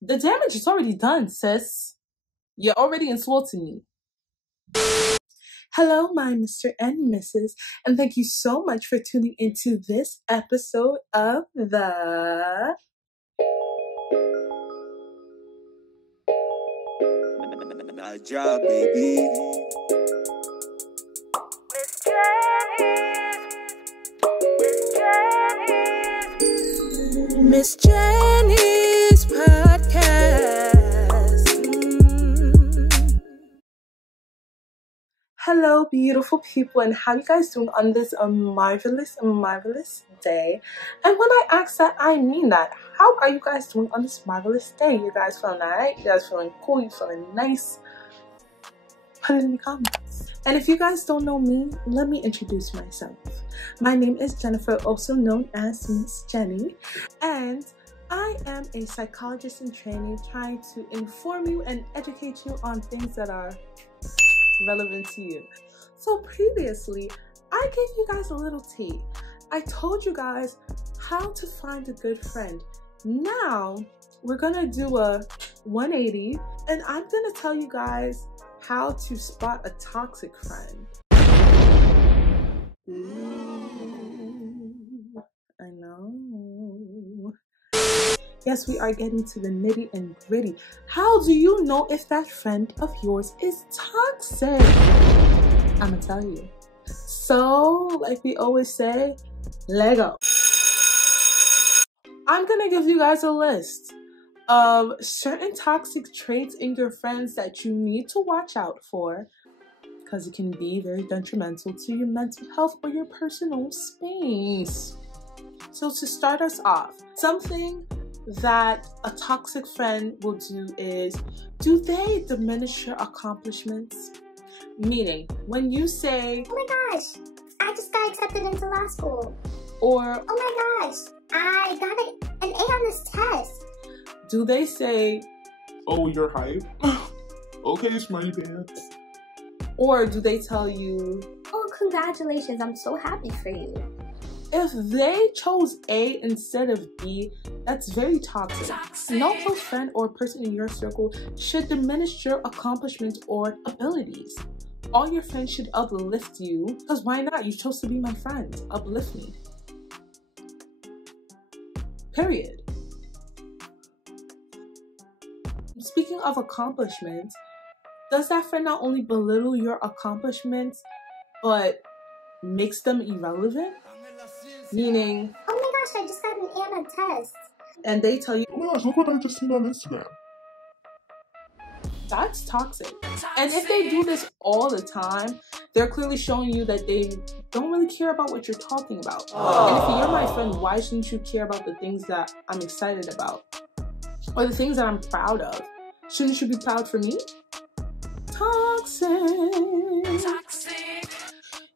The damage is already done, sis. You're already insulting me. Hello, my Mr. and Mrs., and thank you so much for tuning into this episode of the MINAJ, baby. Miss Jenni's podcast. Hello, beautiful people, and how you guys doing on this marvelous day? And when I ask that, I mean that. How are you guys doing on this marvelous day? You guys feeling alright? You guys feeling cool? You feeling nice? Put it in the comments. And if you guys don't know me, let me introduce myself. My name is Jennifer, also known as Miss Jenni, and I am a psychologist in training, trying to inform you and educate you on things that are relevant to you. So previously, I gave you guys a little tea. I told you guys how to find a good friend. Now, we're gonna do a 180, and I'm gonna tell you guys how to spot a toxic friend. Ooh, I know. Yes, we are getting to the nitty and gritty. How do you know if that friend of yours is toxic? I'm gonna tell you. So, like we always say, Lego. I'm gonna give you guys a list of certain toxic traits in your friends that you need to watch out for, because it can be very detrimental to your mental health or your personal space. So to start us off, something that a toxic friend will do is, do they diminish your accomplishments? Meaning, when you say, oh my gosh, I just got accepted into law school. Or, oh my gosh, I got an A on this test. Do they say, oh, you're hype? Okay, smarty pants. Or do they tell you, oh, congratulations, I'm so happy for you. If they chose A instead of B, that's very toxic. No close friend or person in your circle should diminish your accomplishments or abilities. All your friends should uplift you, because why not? You chose to be my friend. Uplift me. Period. Speaking of accomplishments, does that friend not only belittle your accomplishments, but makes them irrelevant? Meaning, oh my gosh, I just got an A on a test. And they tell you, oh my gosh, look what I just seen on Instagram. That's toxic. And if they do this all the time, they're clearly showing you that they don't really care about what you're talking about. And if you're my friend, why shouldn't you care about the things that I'm excited about? Or the things that I'm proud of? Shouldn't you be proud for me? Toxic.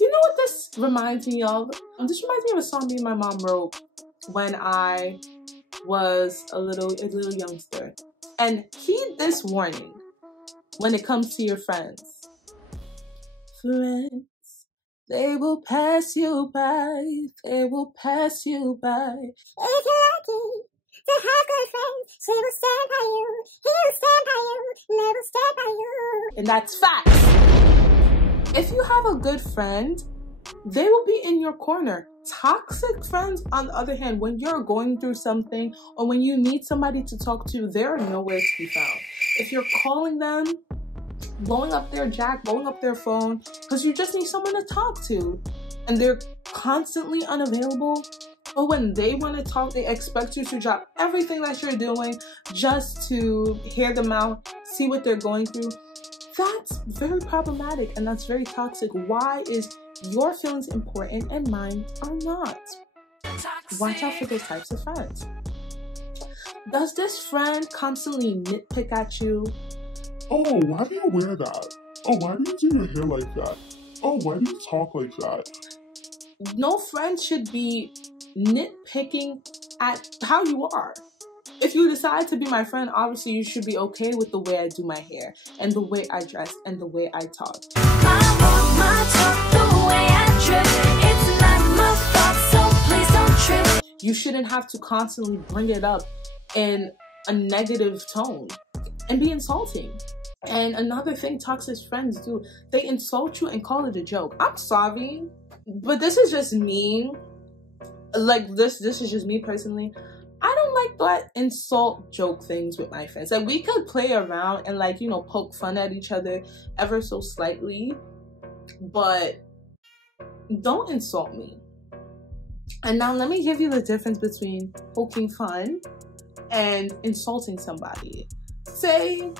You know what this reminds me of? This reminds me of a song me and my mom wrote when I was a little youngster. And heed this warning when it comes to your friends. Friends, they will pass you by. They will pass you by. If you're lucky to have good friends, she will stand by you. He will stand by you. They will stand by you. And that's facts. If you have a good friend, they will be in your corner. Toxic friends, on the other hand, when you're going through something or when you need somebody to talk to, they're nowhere to be found. If you're calling them, blowing up their jack, blowing up their phone, because you just need someone to talk to, and they're constantly unavailable, but when they want to talk, they expect you to drop everything that you're doing just to hear them out, see what they're going through. That's very problematic and that's very toxic. Why is your feelings important and mine are not? Watch out for those types of friends. Does this friend constantly nitpick at you? Oh, why do you wear that? Oh, why do you do your hair like that? Oh, why do you talk like that? No friend should be nitpicking at how you are. If you decide to be my friend, obviously you should be okay with the way I do my hair and the way I dress and the way I talk. You shouldn't have to constantly bring it up in a negative tone and be insulting. And another thing toxic friends do, they insult you and call it a joke. I'm sorry, but this is just me. Like, this is just me personally. I don't like that insult joke things with my friends. Like, we could play around and, like, you know, poke fun at each other ever so slightly, but don't insult me. And now let me give you the difference between poking fun and insulting somebody. Say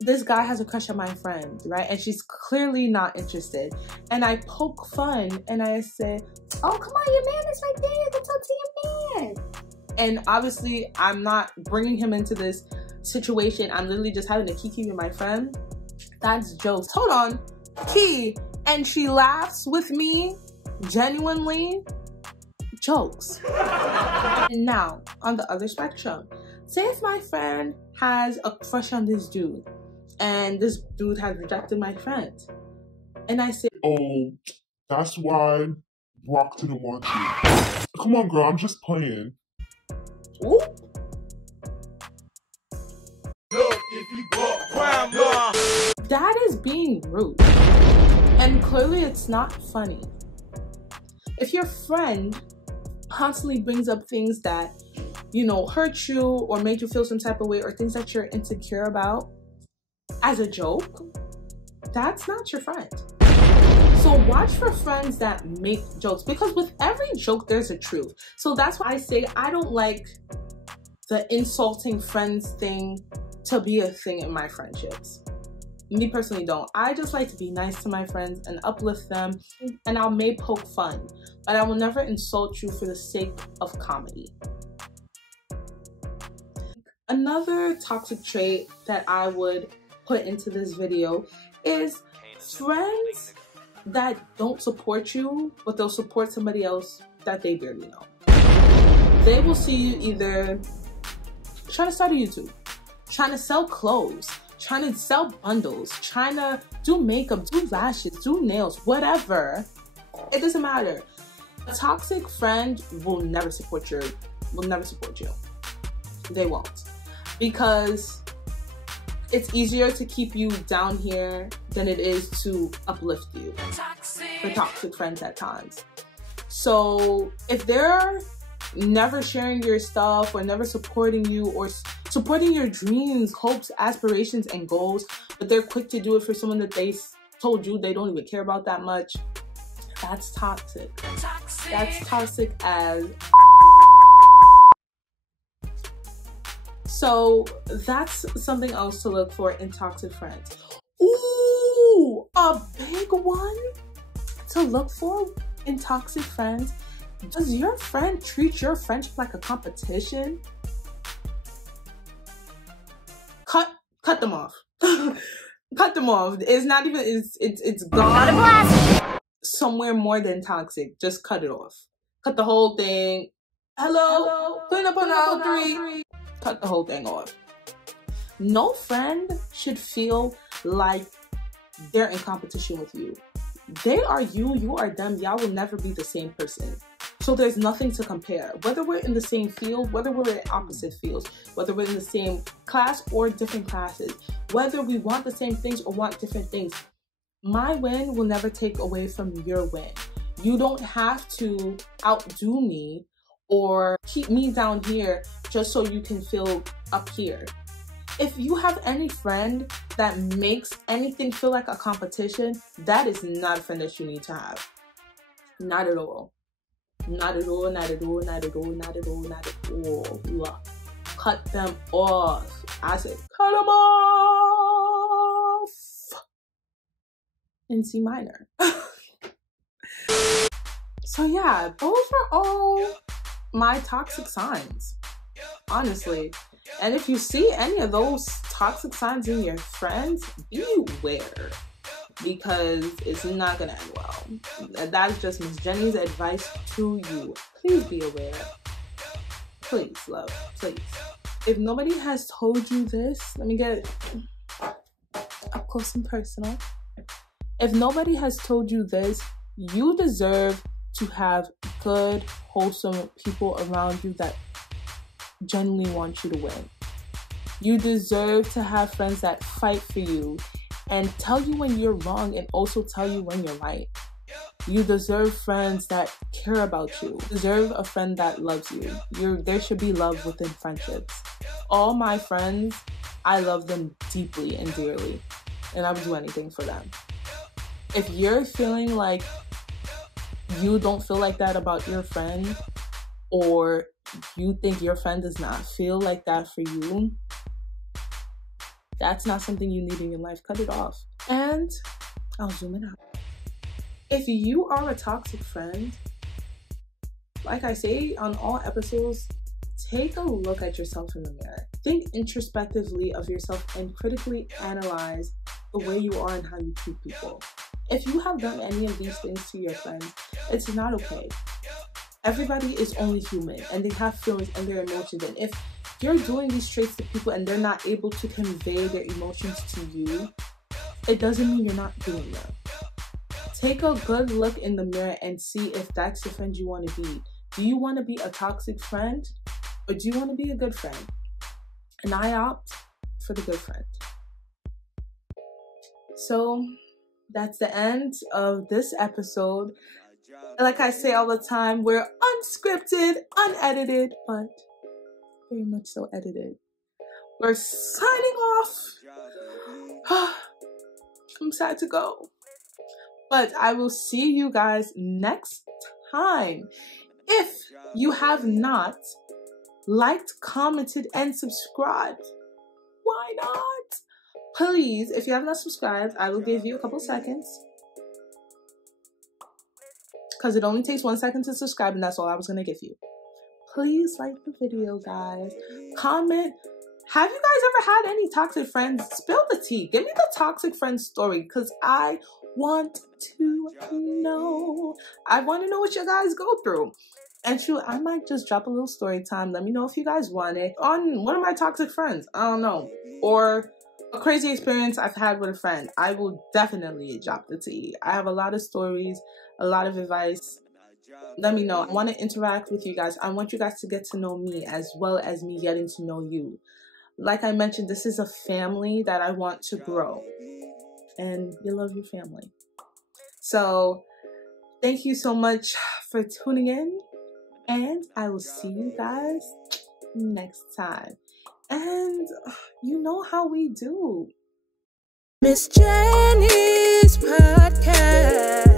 this guy has a crush on my friend, right? And she's clearly not interested. And I poke fun and I say, oh, come on, your man is right there. Go talk to your man. And obviously, I'm not bringing him into this situation. I'm literally just having a kiki with my friend. That's jokes. Hold on. Key. And she laughs with me, genuinely. Jokes. Now, on the other spectrum, say if my friend has a crush on this dude, and this dude has rejected my friend, and I say, oh, that's why Brock didn't want you. Come on, girl, I'm just playing. ooh, Look, if you got grandma. that is being rude. And clearly it's not funny. If your friend constantly brings up things that, you know, hurt you or make you feel some type of way, or things that you're insecure about as a joke, that's not your friend. So watch for friends that make jokes, because with every joke there's a truth. So that's why I say I don't like the insulting friends thing to be a thing in my friendships. Me personally don't. I just like to be nice to my friends and uplift them, and I may poke fun, but I will never insult you for the sake of comedy. Another toxic trait that I would put into this video is friends that don't support you, but they'll support somebody else that they barely know. They will see you either trying to start a YouTube, trying to sell clothes, trying to sell bundles, trying to do makeup, do lashes, do nails, whatever. It doesn't matter. A toxic friend will never support you. They won't. Because it's easier to keep you down here than it is to uplift you. For toxic friends at times. So if they're never sharing your stuff or never supporting you or supporting your dreams, hopes, aspirations, and goals, but they're quick to do it for someone that they told you they don't even care about that much, that's toxic. That's toxic as. So that's something else to look for in toxic friends. Ooh, a big one to look for in toxic friends. Does your friend treat your friendship like a competition? Cut them off. Cut them off. It's not even, it's gone somewhere more than toxic. Just cut it off. Cut the whole thing. Hello? Clean up on aisle 3. Cut the whole thing off. No friend should feel like they're in competition with you. They are you, you are them. Y'all will never be the same person. So there's nothing to compare. Whether we're in the same field, whether we're in opposite fields, whether we're in the same class or different classes, whether we want the same things or want different things, my win will never take away from your win. You don't have to outdo me or keep me down here just so you can feel up here. If you have any friend that makes anything feel like a competition, that is not a friend that you need to have. Not at all. Not at all, not at all, not at all, not at all, not at all. Cut them off. I said, cut them off. In C minor. So yeah, those are all my toxic signs, honestly. And if you see any of those toxic signs in your friends, beware, because it's not gonna end well. That is just Miss Jenny's advice to you. Please be aware. Please, love, please. If nobody has told you this, let me get up close and personal. If nobody has told you this, you deserve to have good, wholesome people around you that genuinely want you to win. You deserve to have friends that fight for you and tell you when you're wrong and also tell you when you're right. You deserve friends that care about you. You deserve a friend that loves you. There should be love within friendships. All my friends, I love them deeply and dearly, and I would do anything for them. If you're feeling like you don't feel like that about your friend, or you think your friend does not feel like that for you, that's not something you need in your life. Cut it off. And I'll zoom it out. If you are a toxic friend, like I say on all episodes, take a look at yourself in the mirror. Think introspectively of yourself and critically analyze the way you are and how you treat people. If you have done any of these things to your friends, it's not okay. Everybody is only human and they have feelings and their emotions. And if you're doing these traits to people and they're not able to convey their emotions to you, it doesn't mean you're not doing them. Take a good look in the mirror and see if that's the friend you want to be. Do you want to be a toxic friend or do you want to be a good friend? And I opt for the good friend. So that's the end of this episode. Like I say all the time, we're unscripted, unedited, but very much so edited. We're signing off. I'm sad to go. But I will see you guys next time. If you have not liked, commented, and subscribed, why not? Please, if you have not subscribed, I will give you a couple seconds. Because it only takes 1 second to subscribe, and that's all I was going to give you. Please like the video, guys. Comment. Have you guys ever had any toxic friends? Spill the tea. Give me the toxic friend story, because I want to know. I want to know what you guys go through. And shoot, I might just drop a little story time. Let me know if you guys want it on one of my toxic friends. I don't know. Or a crazy experience I've had with a friend. I will definitely drop the tea. I have a lot of stories, a lot of advice. Let me know. I want to interact with you guys. I want you guys to get to know me as well as me getting to know you. Like I mentioned, this is a family that I want to grow. And you love your family. So thank you so much for tuning in. And I will see you guys next time. And you know how we do. Miss Jenni's podcast.